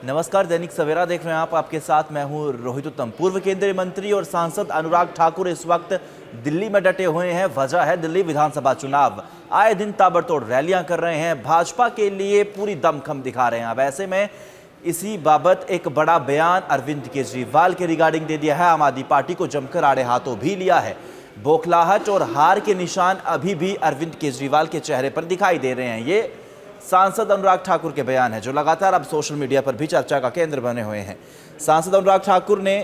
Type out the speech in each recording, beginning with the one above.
नमस्कार, दैनिक सवेरा देख रहे हैं आप। आपके साथ मैं हूं रोहित उत्तम। पूर्व केंद्रीय मंत्री और सांसद अनुराग ठाकुर इस वक्त दिल्ली में डटे हुए हैं। वजह है दिल्ली विधानसभा चुनाव। आए दिन ताबड़तोड़ रैलियां कर रहे हैं, भाजपा के लिए पूरी दमखम दिखा रहे हैं। अब ऐसे में इसी बाबत एक बड़ा बयान अरविंद केजरीवाल के रिगार्डिंग दे दिया है। आम आदमी पार्टी को जमकर आड़े हाथों भी लिया है। बौखलाहट और हार के निशान अभी भी अरविंद केजरीवाल के चेहरे पर दिखाई दे रहे हैं। ये सांसद अनुराग ठाकुर के बयान है जो लगातार अब सोशल मीडिया पर भी चर्चा का केंद्र बने हुए हैं। सांसद अनुराग ठाकुर ने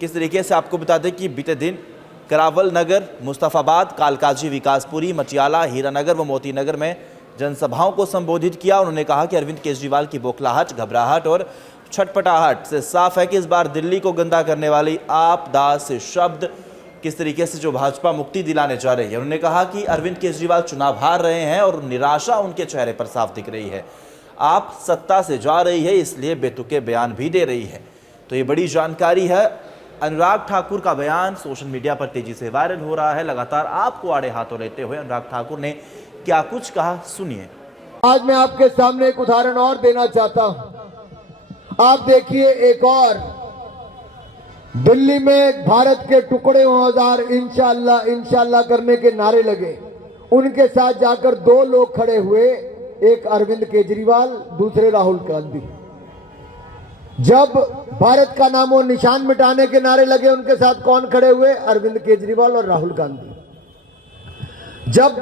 किस तरीके से, आपको बता दें कि बीते दिन करावल नगर, मुस्तफाबाद, कालकाजी, विकासपुरी, मटियाला, हीरानगर व मोती नगर में जनसभाओं को संबोधित किया। उन्होंने कहा कि अरविंद केजरीवाल की बौखलाहट, घबराहट और छटपटाहट से साफ है कि इस बार दिल्ली को गंदा करने वाली आपदा से शब्द किस तरीके से जो भाजपा मुक्ति दिलाने जा रही है। उन्होंने कहा कि अरविंद केजरीवाल चुनाव हार रहे हैं और निराशा उनके चेहरे पर साफ दिख रही है। आप सत्ता से जा रही है, इसलिए बेतुके बयान भी दे रही है। तो ये बड़ी जानकारी है। अनुराग ठाकुर का बयान सोशल मीडिया पर तेजी से वायरल हो रहा है। लगातार आपको आड़े हाथों लेते हुए अनुराग ठाकुर ने क्या कुछ कहा, सुनिए। आज मैं आपके सामने एक उदाहरण और देना चाहता हूं। आप देखिए, एक और दिल्ली में भारत के टुकड़े हो हजार इंशाअल्लाह इंशाअल्लाह करने के नारे लगे। उनके साथ जाकर दो लोग खड़े हुए, एक अरविंद केजरीवाल, दूसरे राहुल गांधी। जब भारत का नामो निशान मिटाने के नारे लगे, उनके साथ कौन खड़े हुए? अरविंद केजरीवाल और राहुल गांधी। जब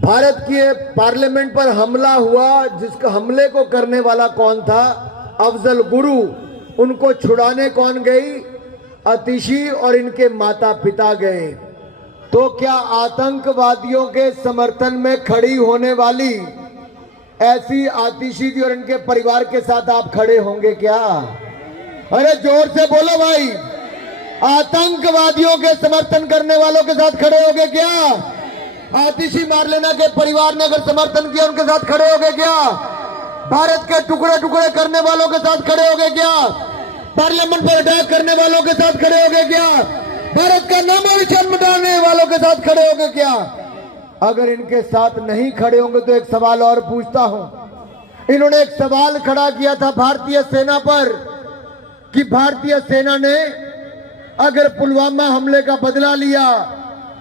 भारत के पार्लियामेंट पर हमला हुआ, जिसका हमले को करने वाला कौन था? अफजल गुरु। उनको छुड़ाने कौन गई? आतिशी और इनके माता पिता गए। तो क्या आतंकवादियों के समर्थन में खड़ी होने वाली ऐसी आतिशी जी और इनके परिवार के साथ आप खड़े होंगे क्या? अरे जोर से बोलो भाई। आतंकवादियों के समर्थन करने वालों के साथ खड़े होंगे क्या? आतिशी मारलेना के परिवार ने अगर समर्थन किया, उनके साथ खड़े होंगे क्या? भारत के टुकड़े टुकड़े करने वालों के साथ खड़े होंगे क्या? पार्लियामेंट पर अटैक करने वालों के साथ खड़े होंगे क्या? भारत का नामो निशान मिटाने वालों के साथ खड़े होंगे क्या? अगर इनके साथ नहीं खड़े होंगे तो एक सवाल और पूछता हूं। इन्होंने एक सवाल खड़ा किया था भारतीय सेना पर कि भारतीय सेना ने अगर पुलवामा हमले का बदला लिया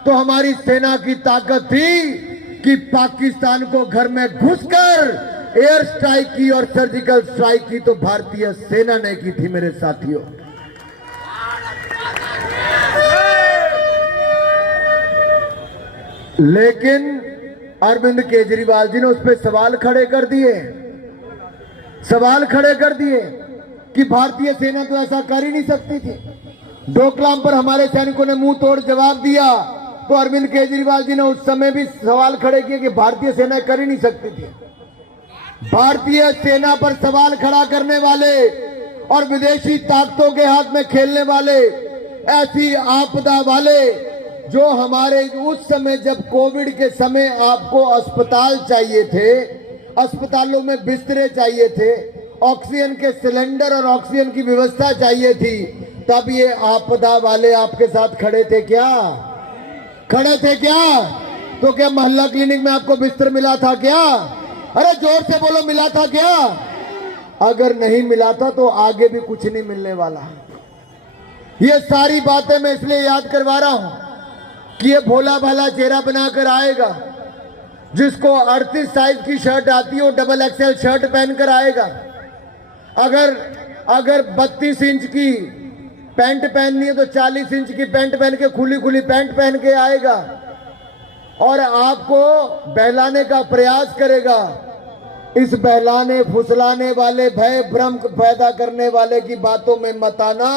तो हमारी सेना की ताकत थी कि पाकिस्तान को घर में घुसकर एयर स्ट्राइक की और सर्जिकल स्ट्राइक की, तो भारतीय सेना ने की थी मेरे साथियों। लेकिन अरविंद केजरीवाल जी ने उस पर सवाल खड़े कर दिए। सवाल खड़े कर दिए कि भारतीय सेना तो ऐसा कर ही नहीं सकती थी। डोकलाम पर हमारे सैनिकों ने मुंह तोड़ जवाब दिया, तो अरविंद केजरीवाल जी ने उस समय भी सवाल खड़े किए कि भारतीय सेना कर ही नहीं सकती थी। भारतीय सेना पर सवाल खड़ा करने वाले और विदेशी ताकतों के हाथ में खेलने वाले, ऐसी आपदा वाले, जो हमारे उस समय जब कोविड के समय आपको अस्पताल चाहिए थे, अस्पतालों में बिस्तरे चाहिए थे, ऑक्सीजन के सिलेंडर और ऑक्सीजन की व्यवस्था चाहिए थी, तब ये आपदा वाले आपके साथ खड़े थे क्या? खड़े थे क्या? तो क्या मोहल्ला क्लिनिक में आपको बिस्तर मिला था क्या? अरे जोर से बोलो, मिला था क्या? अगर नहीं मिला था तो आगे भी कुछ नहीं मिलने वाला। ये सारी बातें मैं इसलिए याद करवा रहा हूं कि ये भोला भाला चेहरा बनाकर आएगा, जिसको 38 साइज की शर्ट आती है वो डबल एक्सएल शर्ट पहनकर आएगा। अगर 32 इंच की पैंट पहननी है तो 40 इंच की पैंट पहन के, खुली खुली पैंट पहन के आएगा और आपको बहलाने का प्रयास करेगा। इस बहलाने फुसलाने वाले, भय भ्रम पैदा करने वाले की बातों में मत आना।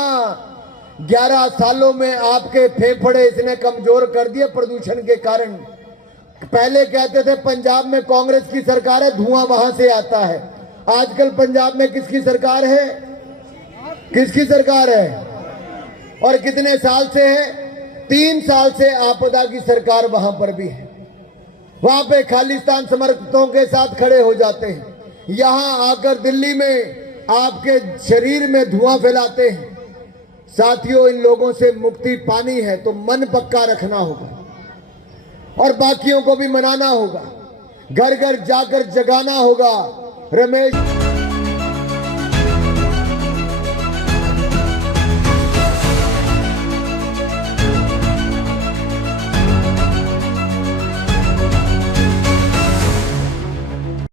11 सालों में आपके फेफड़े इसने कमजोर कर दिए प्रदूषण के कारण। पहले कहते थे पंजाब में कांग्रेस की सरकार है, धुआं वहां से आता है। आजकल पंजाब में किसकी सरकार है? किसकी सरकार है? और कितने साल से है? 3 साल से आपदा की सरकार वहां पर भी है। वहां पे खालिस्तान समर्थकों के साथ खड़े हो जाते हैं, यहां आकर दिल्ली में आपके शरीर में धुआं फैलाते हैं। साथियों, इन लोगों से मुक्ति पानी है तो मन पक्का रखना होगा और बाकियों को भी मनाना होगा, घर घर जाकर जगाना होगा। रमेश